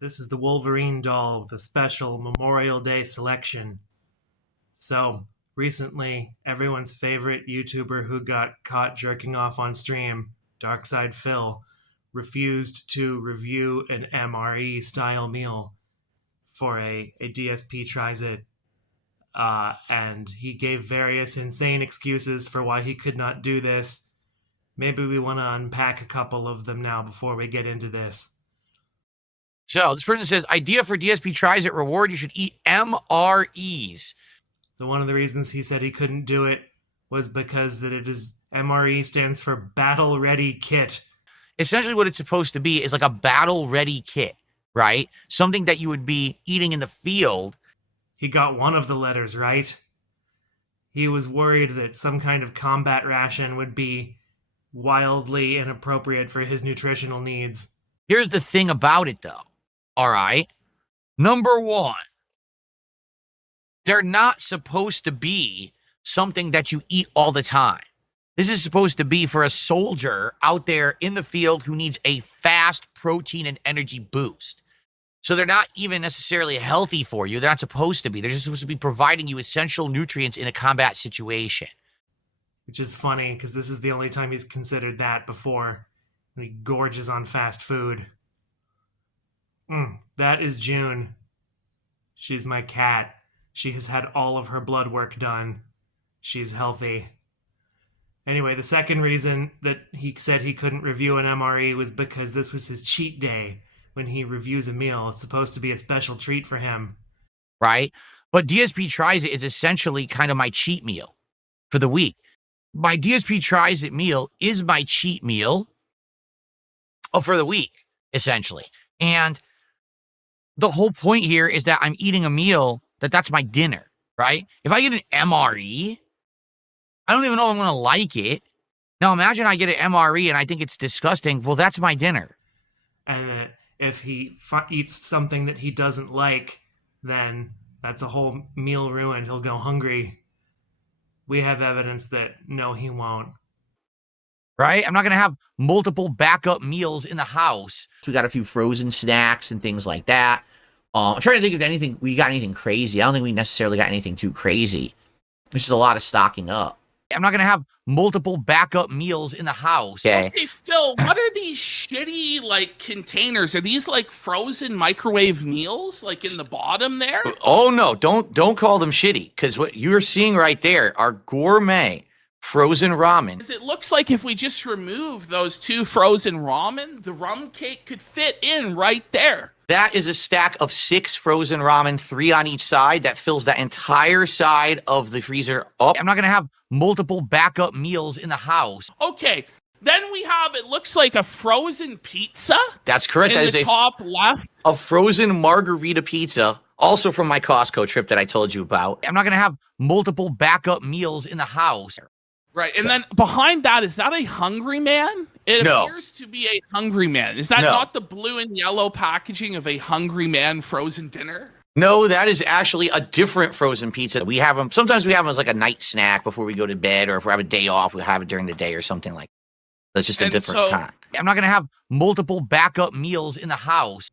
This is the Wolverine doll with a special Memorial Day selection. So, recently, everyone's favorite YouTuber who got caught jerking off on stream, Darkside Phil, refused to review an MRE style meal for a DSP Tries It. And he gave various insane excuses for why he could not do this. Maybe we want to unpack a couple of them now before we get into this. So this person says, idea for DSP Tries It reward, you should eat MREs. So one of the reasons he said he couldn't do it was because that it is MRE stands for Battle Ready Kit. Essentially what it's supposed to be is like a battle ready kit, right? Something that you would be eating in the field. He got one of the letters right. He was worried that some kind of combat ration would be wildly inappropriate for his nutritional needs. Here's the thing about it, though. All right. Number one, they're not supposed to be something that you eat all the time. This is supposed to be for a soldier out there in the field who needs a fast protein and energy boost. So they're not even necessarily healthy for you. They're not supposed to be. They're just supposed to be providing you essential nutrients in a combat situation. Which is funny, because this is the only time he's considered that before, when he gorges on fast food. That is June. She's my cat. She has had all of her blood work done. She's healthy. Anyway, the second reason that he said he couldn't review an MRE was because this was his cheat day. When he reviews a meal, it's supposed to be a special treat for him. Right? But DSP Tries It is essentially kind of my cheat meal for the week. My DSP Tries It meal is my cheat meal for the week, essentially. And the whole point here is that I'm eating a meal that's my dinner, right? If I get an MRE, I don't even know if I'm going to like it. Now, imagine I get an MRE and I think it's disgusting. Well, that's my dinner. And if he eats something that he doesn't like, then that's a whole meal ruined. He'll go hungry. We have evidence that no, he won't. Right? I'm not going to have multiple backup meals in the house. We got a few frozen snacks and things like that. I'm trying to think if we got anything crazy. I don't think we necessarily got anything too crazy. There's just a lot of stocking up. I'm not going to have multiple backup meals in the house. Okay, Phil, what are these shitty, containers? Are these, frozen microwave meals, in the bottom there? Oh, no, don't call them shitty, because what you're seeing right there are gourmet frozen ramen. It looks like if we just remove those two frozen ramen, the rum cake could fit in right there. That is a stack of 6 frozen ramen, 3 on each side. That fills that entire side of the freezer up. I'm not going to have multiple backup meals in the house. Okay, then we have, it looks like a frozen pizza. That's correct. That is the top left. A frozen margarita pizza, also from my Costco trip that I told you about. I'm not going to have multiple backup meals in the house. Right, and then behind that, is that a Hungry Man? It appears to be a Hungry Man. Is that not the blue and yellow packaging of a Hungry Man frozen dinner? No, that is actually a different frozen pizza. We have them, sometimes we have them as a night snack before we go to bed, or if we have a day off, we have it during the day or something like that. That's just a different kind. I'm not going to have multiple backup meals in the house.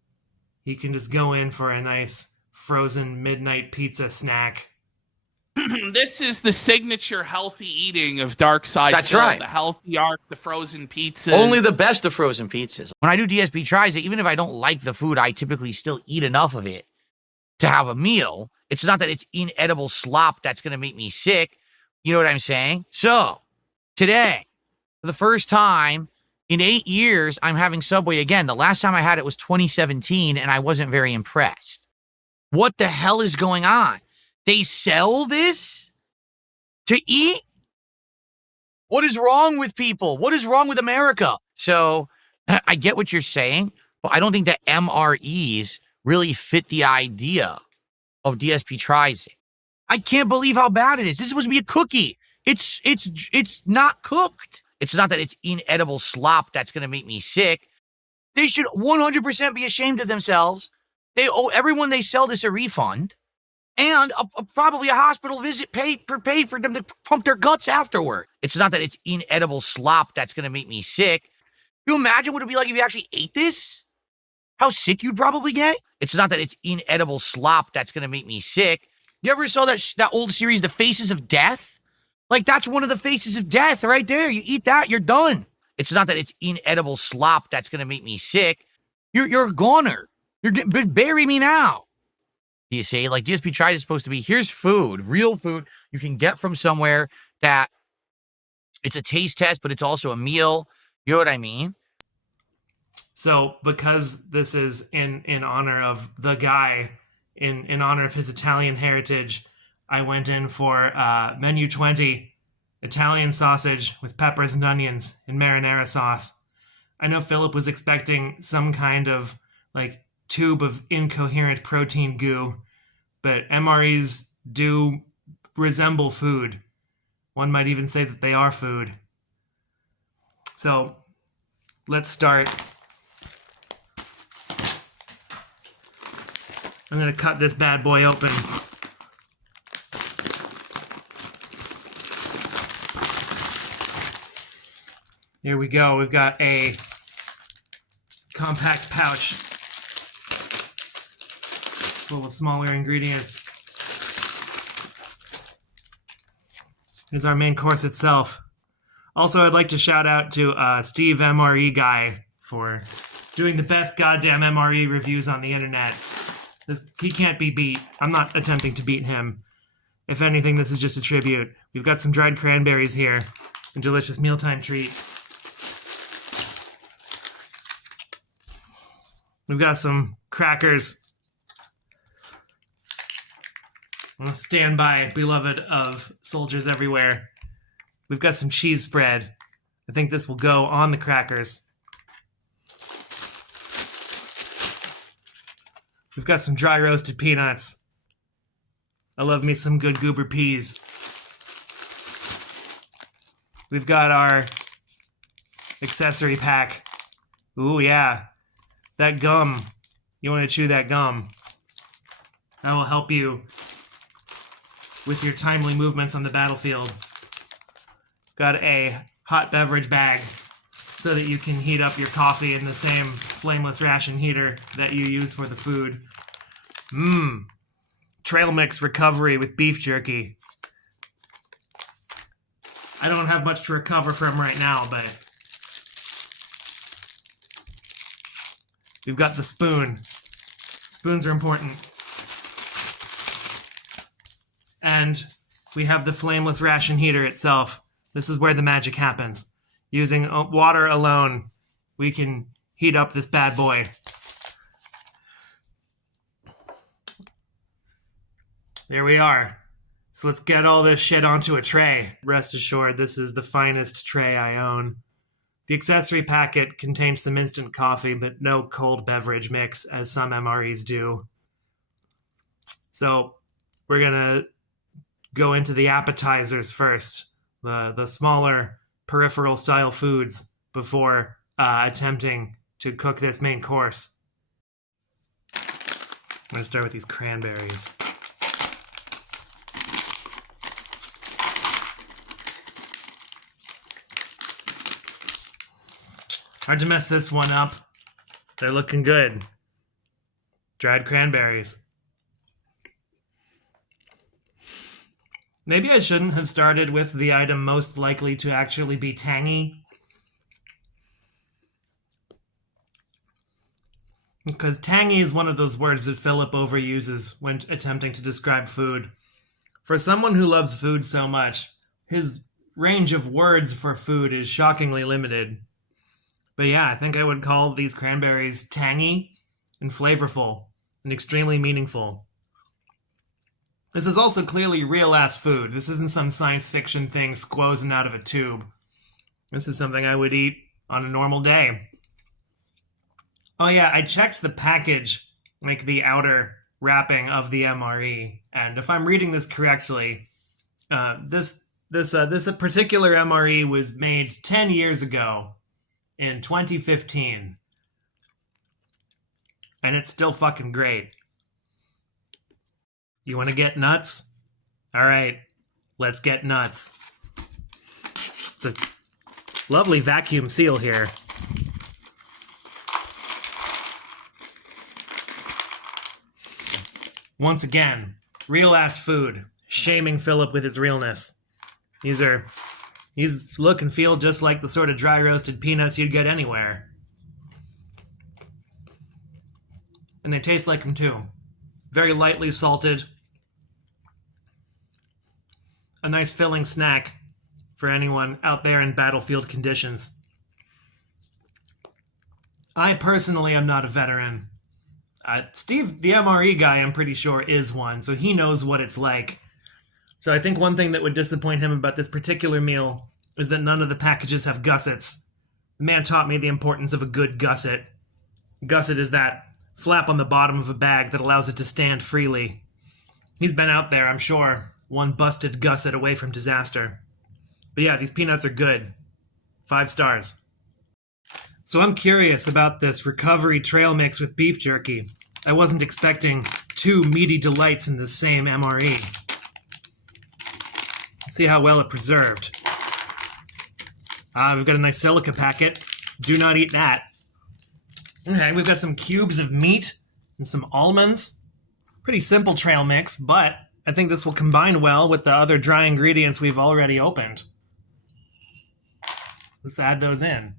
He can just go in for a nice frozen midnight pizza snack. This is the signature healthy eating of Darkside. That's right. The healthy arc, the frozen pizzas. Only the best of frozen pizzas. When I do DSP Tries It, even if I don't like the food, I typically still eat enough of it to have a meal. It's not that it's inedible slop that's going to make me sick. You know what I'm saying? So, today, for the first time in 8 years, I'm having Subway again. The last time I had it was 2017, and I wasn't very impressed. What the hell is going on? They sell this to eat? What is wrong with people? What is wrong with America? So I get what you're saying, but I don't think that MREs really fit the idea of DSP Tries It. I can't believe how bad it is. This is supposed to be a cookie. It's not cooked. It's not that it's inedible slop that's going to make me sick. They should 100% be ashamed of themselves. They owe everyone they sell this a refund. And probably a hospital visit paid for them to pump their guts afterward. It's not that it's inedible slop that's going to make me sick. You imagine what it would be like if you actually ate this? how sick you'd probably get. It's not that it's inedible slop that's going to make me sick. You ever saw that old series, The Faces of Death? Like, that's one of the faces of death right there. You eat that, you're done. It's not that it's inedible slop that's going to make me sick. You're a goner. Bury me now. You see, like DSP Tries is supposed to be, here's food, real food you can get from somewhere that it's a taste test, but it's also a meal. You know what I mean? So because this is in honor of the guy, in honor of his Italian heritage, I went in for menu 20, Italian sausage with peppers and onions in marinara sauce. I know Philip was expecting some kind of like tube of incoherent protein goo, but MREs do resemble food. One might even say that they are food. So let's start. I'm going to cut this bad boy open. Here we go. We've got a compact pouch full of smaller ingredients. Here's our main course itself. Also, I'd like to shout out to Steve MRE Guy for doing the best goddamn MRE reviews on the internet. He can't be beat. I'm not attempting to beat him. If anything, this is just a tribute. We've got some dried cranberries here, a delicious mealtime treat. We've got some crackers. Stand by, beloved of soldiers everywhere. We've got some cheese spread. I think this will go on the crackers. We've got some dry roasted peanuts. I love me some good goober peas. We've got our accessory pack. Ooh, yeah. That gum. You want to chew that gum. That will help you with your timely movements on the battlefield. Got a hot beverage bag so that you can heat up your coffee in the same flameless ration heater that you use for the food. Trail mix recovery with beef jerky. I don't have much to recover from right now, but we've got the spoon. Spoons are important. And we have the flameless ration heater itself. This is where the magic happens. Using water alone, we can heat up this bad boy. There we are. So let's get all this shit onto a tray. Rest assured, this is the finest tray I own. The accessory packet contains some instant coffee, but no cold beverage mix, as some MREs do. So we're gonna go into the appetizers first, the smaller peripheral style foods before attempting to cook this main course. I'm gonna start with these cranberries. Hard to mess this one up. They're looking good. Dried cranberries. Maybe I shouldn't have started with the item most likely to actually be tangy. Because tangy is one of those words that Philip overuses when attempting to describe food. For someone who loves food so much, his range of words for food is shockingly limited. But yeah, I think I would call these cranberries tangy and flavorful and extremely meaningful. This is also clearly real-ass food. This isn't some science fiction thing squozen out of a tube. This is something I would eat on a normal day. Oh yeah, I checked the package, like the outer wrapping of the MRE, and if I'm reading this correctly, this particular MRE was made 10 years ago in 2015, and it's still fucking great. You want to get nuts? All right, let's get nuts. It's a lovely vacuum seal here. Once again, real-ass food, shaming Philip with its realness. These look and feel just like the sort of dry roasted peanuts you'd get anywhere. And they taste like them too. Very lightly salted. A nice filling snack for anyone out there in battlefield conditions. I personally am not a veteran. Steve, the MRE guy, I'm pretty sure is one, so he knows what it's like. So I think one thing that would disappoint him about this particular meal is that none of the packages have gussets. The man taught me the importance of a good gusset. Gusset is that flap on the bottom of a bag that allows it to stand freely. He's been out there, I'm sure, one busted gusset away from disaster. But yeah, these peanuts are good. 5 stars. So I'm curious about this recovery trail mix with beef jerky. I wasn't expecting 2 meaty delights in the same MRE. Let's see how well it preserved. We've got a nice silica packet. Do not eat that. Okay, we've got some cubes of meat and some almonds. Pretty simple trail mix, but I think this will combine well with the other dry ingredients we've already opened. Let's add those in.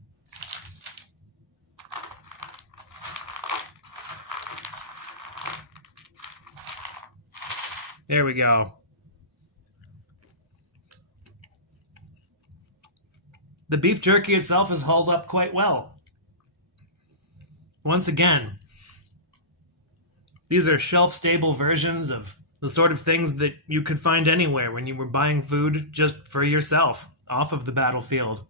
There we go. The beef jerky itself has held up quite well. Once again, these are shelf-stable versions of the sort of things that you could find anywhere when you were buying food just for yourself, off of the battlefield.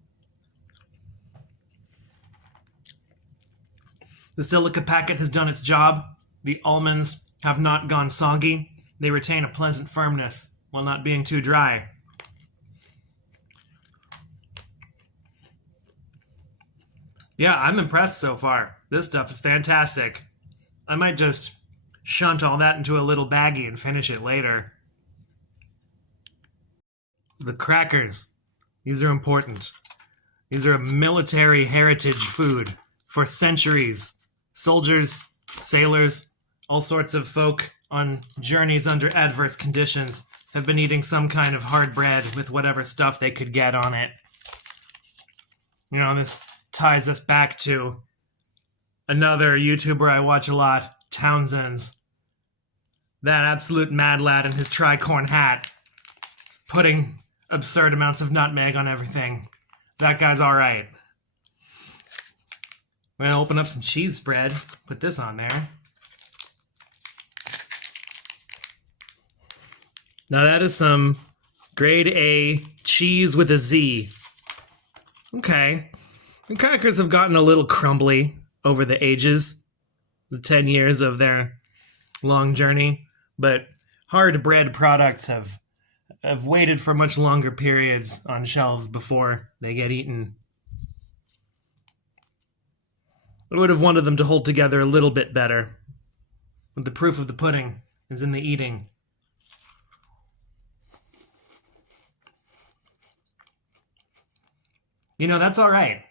The silica packet has done its job. The almonds have not gone soggy. They retain a pleasant firmness while not being too dry. Yeah, I'm impressed so far. This stuff is fantastic. I might just shunt all that into a little baggie and finish it later. The crackers. These are important. These are a military heritage food for centuries. Soldiers, sailors, all sorts of folk on journeys under adverse conditions have been eating some kind of hard bread with whatever stuff they could get on it. You know, this ties us back to another YouTuber I watch a lot, Townsend's. That absolute mad lad in his tricorn hat, putting absurd amounts of nutmeg on everything. That guy's alright. We're gonna open up some cheese spread, put this on there. Now that is some grade A cheese with a Z. Okay. The crackers have gotten a little crumbly over the ages, the 10 years of their long journey, but hard bread products have waited for much longer periods on shelves before they get eaten. I would have wanted them to hold together a little bit better, but the proof of the pudding is in the eating. You know, that's all right.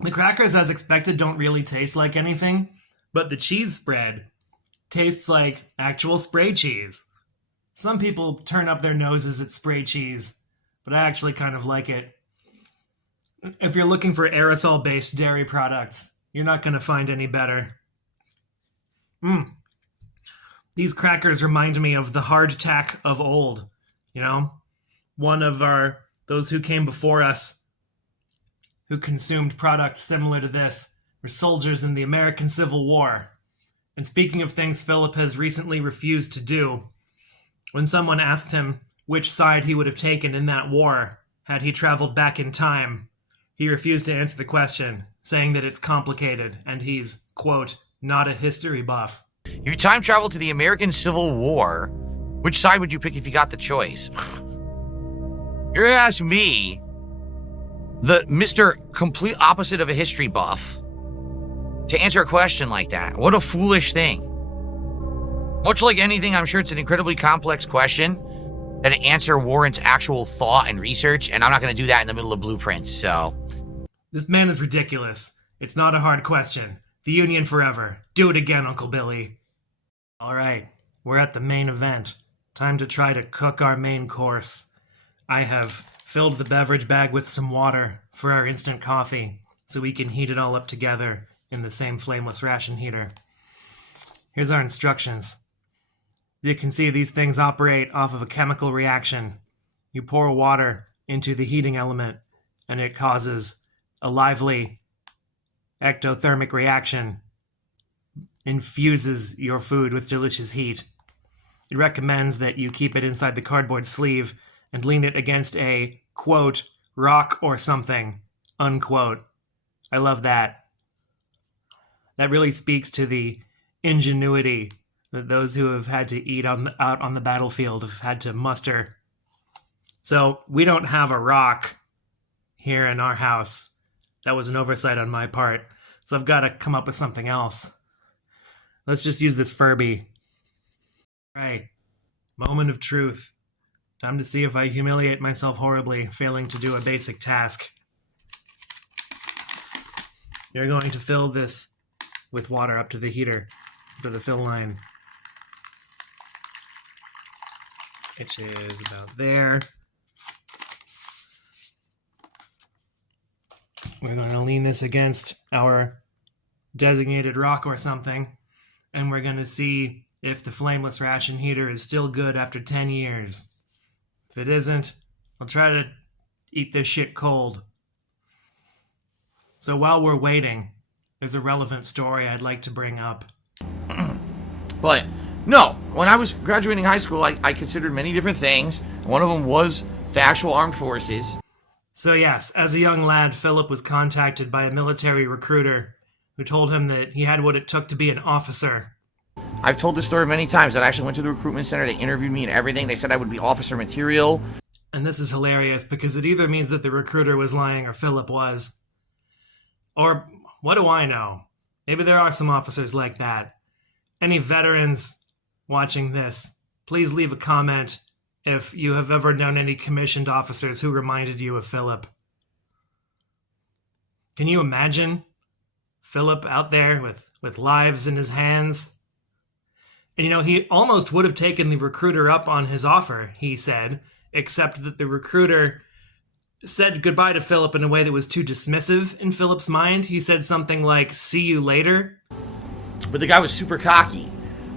The crackers, as expected, don't really taste like anything, but the cheese spread tastes like actual spray cheese. Some people turn up their noses at spray cheese, but I actually kind of like it. If you're looking for aerosol-based dairy products, you're not going to find any better. These crackers remind me of the hardtack of old, you know? One of those who came before us, who consumed products similar to this, were soldiers in the American Civil War. And speaking of things Philip has recently refused to do, when someone asked him which side he would have taken in that war had he traveled back in time, he refused to answer the question, saying that it's complicated and he's, quote, not a history buff. You time traveled to the American Civil War. Which side would you pick if you got the choice? You're gonna ask me, the Mr. Complete opposite of a history buff, to answer a question like that. What a foolish thing. Much like anything, I'm sure it's an incredibly complex question that an answer warrants actual thought and research, and I'm not going to do that in the middle of blueprints, so. This man is ridiculous. It's not a hard question. The Union forever. Do it again, Uncle Billy. All right, we're at the main event. Time to try to cook our main course. I have filled the beverage bag with some water for our instant coffee so we can heat it all up together in the same flameless ration heater. Here's our instructions. You can see these things operate off of a chemical reaction. You pour water into the heating element and it causes a lively ectothermic reaction, infuses your food with delicious heat. It recommends that you keep it inside the cardboard sleeve and lean it against a, quote, rock or something, unquote. I love that. That really speaks to the ingenuity that those who have had to eat out on the battlefield have had to muster. So we don't have a rock here in our house. That was an oversight on my part. So I've got to come up with something else. Let's just use this Furby. Right. Moment of truth. Time to see if I humiliate myself horribly, failing to do a basic task. You're going to fill this with water up to the heater, to the fill line. Which is about there. We're going to lean this against our designated rock or something, and we're going to see if the flameless ration heater is still good after 10 years. If it isn't, I'll try to eat this shit cold. So while we're waiting, there's a relevant story I'd like to bring up. But, no, when I was graduating high school, I considered many different things. One of them was the actual armed forces. So yes, as a young lad, Philip was contacted by a military recruiter who told him that he had what it took to be an officer. I've told this story many times. That I actually went to the recruitment center. They interviewed me and everything. They said I would be officer material. And this is hilarious because it either means that the recruiter was lying or Philip was. Or, what do I know? Maybe there are some officers like that. Any veterans watching this, please leave a comment if you have ever known any commissioned officers who reminded you of Philip. Can you imagine Philip out there with lives in his hands? And he almost would have taken the recruiter up on his offer, he said, except that the recruiter said goodbye to Philip in a way that was too dismissive in Philip's mind. He said something like, "See you later." But the guy was super cocky.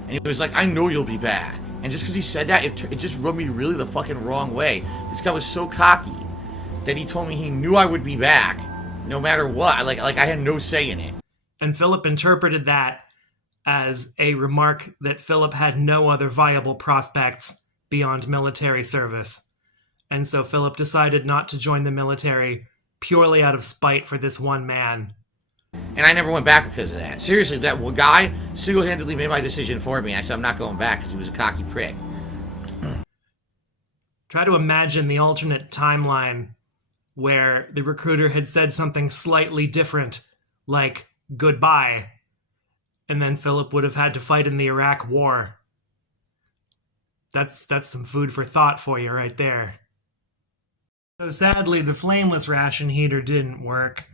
And he was like, "I know you'll be back." And just because he said that, it just rubbed me really the fucking wrong way. This guy was so cocky that he told me he knew I would be back no matter what. Like I had no say in it. And Philip interpreted that as a remark that Philip had no other viable prospects beyond military service. And so Philip decided not to join the military purely out of spite for this one man. And I never went back because of that. Seriously, that guy single-handedly made my decision for me. I said I'm not going back because he was a cocky prick. Try to imagine the alternate timeline where the recruiter had said something slightly different, like goodbye, and then Philip would have had to fight in the Iraq War. That's some food for thought for you right there. So sadly, the flameless ration heater didn't work.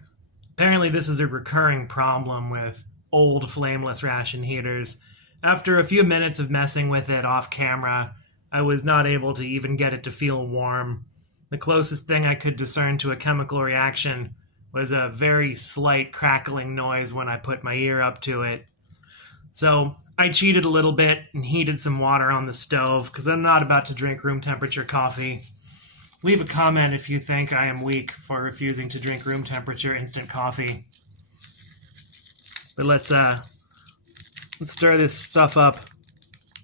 Apparently this is a recurring problem with old flameless ration heaters. After a few minutes of messing with it off camera, I was not able to even get it to feel warm. The closest thing I could discern to a chemical reaction was a very slight crackling noise when I put my ear up to it. So I cheated a little bit and heated some water on the stove because I'm not about to drink room temperature coffee. Leave a comment if you think I am weak for refusing to drink room temperature instant coffee. But let's stir this stuff up,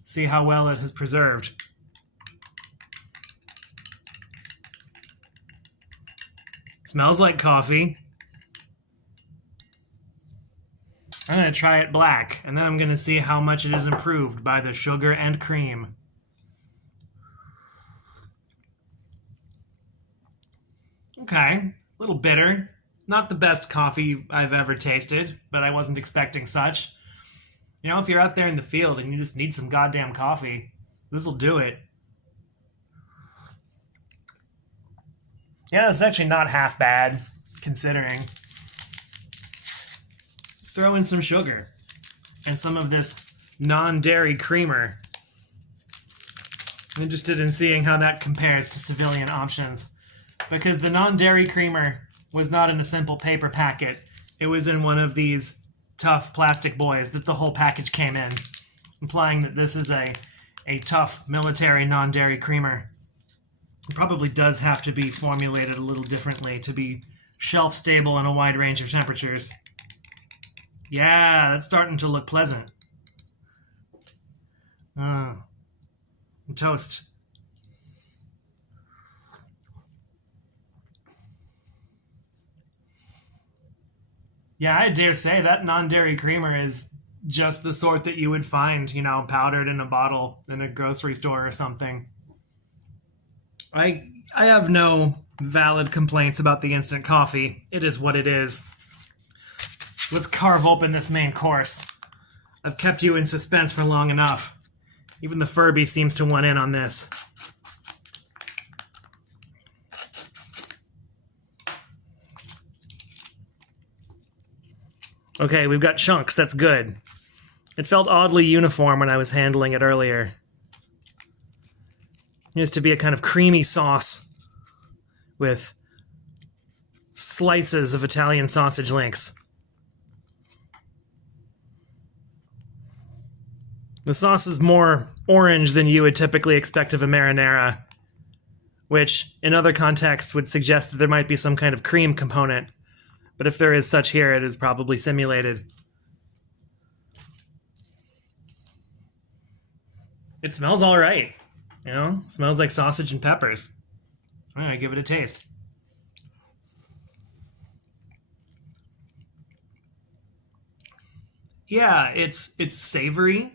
see how well it has preserved. It smells like coffee. I'm going to try it black, and then I'm going to see how much it is improved by the sugar and cream. Okay, a little bitter. Not the best coffee I've ever tasted, but I wasn't expecting such. If you're out there in the field and you just need some goddamn coffee, this'll do it. Yeah, it's actually not half bad, considering. throw in some sugar and some of this non-dairy creamer. I'm interested in seeing how that compares to civilian options, because the non-dairy creamer was not in a simple paper packet. It was in one of these tough plastic boys that the whole package came in, implying that this is a tough military non-dairy creamer. It probably does have to be formulated a little differently to be shelf stable in a wide range of temperatures. Yeah, it's starting to look pleasant. Toast. Yeah, I dare say that non-dairy creamer is just the sort that you would find, powdered in a bottle in a grocery store or something. I have no valid complaints about the instant coffee. It is what it is. Let's carve open this main course. I've kept you in suspense for long enough. Even the Furby seems to want in on this. Okay, we've got chunks. That's good. It felt oddly uniform when I was handling it earlier. It used to be a kind of creamy sauce with slices of Italian sausage links. The sauce is more orange than you would typically expect of a marinara, which in other contexts would suggest that there might be some kind of cream component. But if there is such here, it is probably simulated. It smells all right. It smells like sausage and peppers. I'm gonna give it a taste. Yeah, it's savory.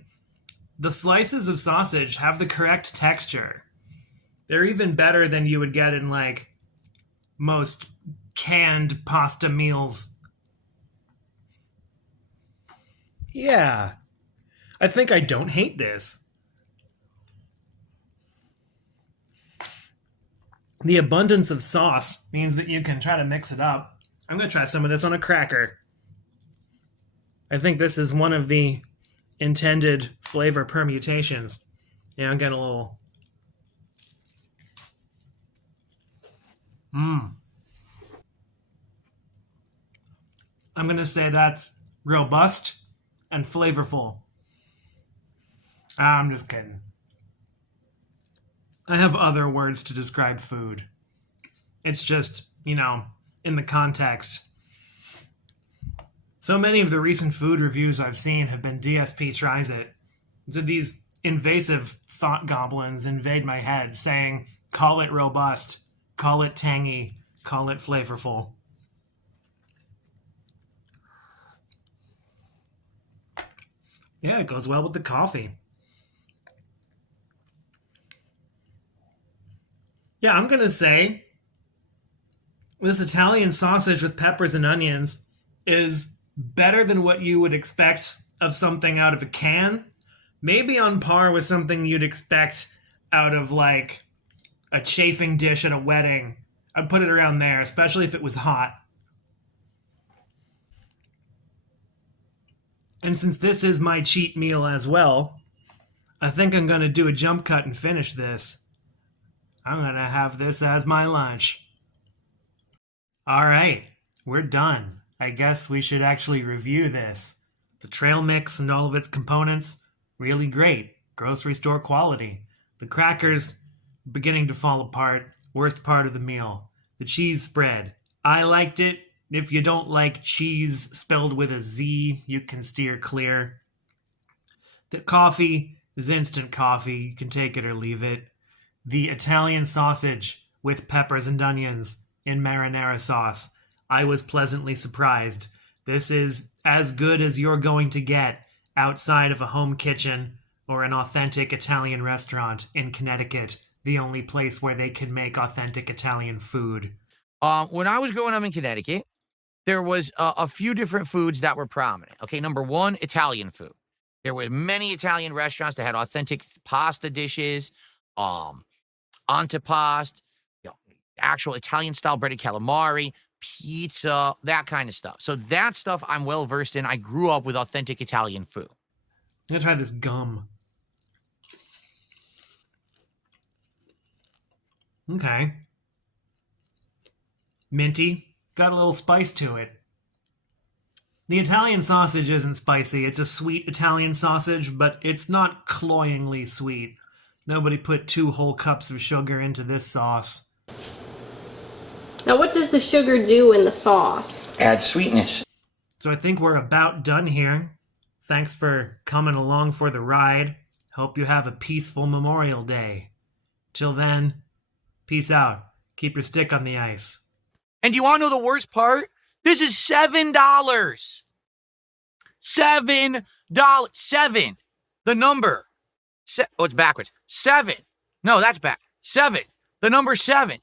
The slices of sausage have the correct texture. They're even better than you would get in, most canned pasta meals. Yeah. I think I don't hate this. The abundance of sauce means that you can try to mix it up. I'm going to try some of this on a cracker. I think this is one of the intended flavor permutations. Yeah, I'm getting a little... I'm going to say that's robust and flavorful. I'm just kidding. I have other words to describe food. It's just, in the context. So many of the recent food reviews I've seen have been DSP tries it. So these invasive thought goblins invade my head saying, call it robust, call it tangy, call it flavorful. Yeah, it goes well with the coffee. Yeah, I'm going to say this Italian sausage with peppers and onions is better than what you would expect of something out of a can. Maybe on par with something you'd expect out of a chafing dish at a wedding. I'd put it around there, especially if it was hot. And since this is my cheat meal as well, I think I'm going to do a jump cut and finish this. I'm going to have this as my lunch. All right, we're done. I guess we should actually review this. The trail mix and all of its components, really great. Grocery store quality. The crackers, beginning to fall apart. Worst part of the meal. The cheese spread. I liked it. If you don't like cheese spelled with a Z, you can steer clear. The coffee is instant coffee. You can take it or leave it. The Italian sausage with peppers and onions in marinara sauce. I was pleasantly surprised. This is as good as you're going to get outside of a home kitchen or an authentic Italian restaurant in Connecticut, the only place where they can make authentic Italian food. When I was growing up in Connecticut, there was a few different foods that were prominent. Okay, number one, Italian food. There were many Italian restaurants that had authentic pasta dishes, antipasto, actual Italian-style breaded calamari, pizza, that kind of stuff. So that stuff I'm well versed in. I grew up with authentic Italian food. I'm gonna try this gum. Okay. Minty. Got a little spice to it. The Italian sausage isn't spicy. It's a sweet Italian sausage, but it's not cloyingly sweet. Nobody put 2 whole cups of sugar into this sauce. Now what does the sugar do in the sauce? Add sweetness. So I think we're about done here. Thanks for coming along for the ride. Hope you have a peaceful Memorial Day. Till then, peace out. Keep your stick on the ice. And you want to know the worst part? This is $7. $7. 7. The number. Oh, it's backwards. 7. No, that's back. 7. The number 7.